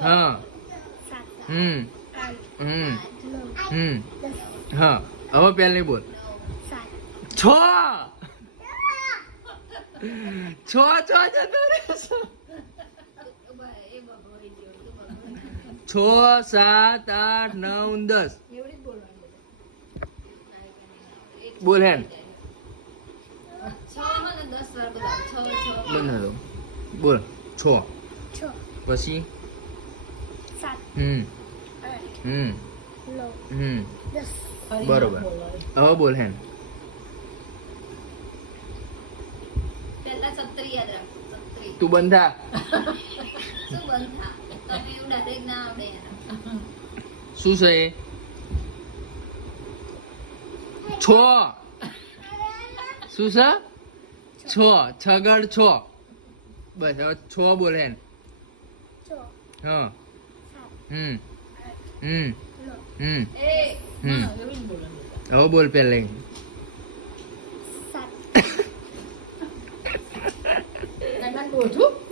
હા હા હવે પહેલી બોલ છ છ જતો રહેશે 6 7 8 9 10 બોલ હેન બનાવો બોલ 6 પછી બરોબર હવે બોલ હેન તું બંધા શું છે છો શું છે છો છગડ છો બસ હવે છો બોલ હેન હા હવે બોલ પેલે બોલું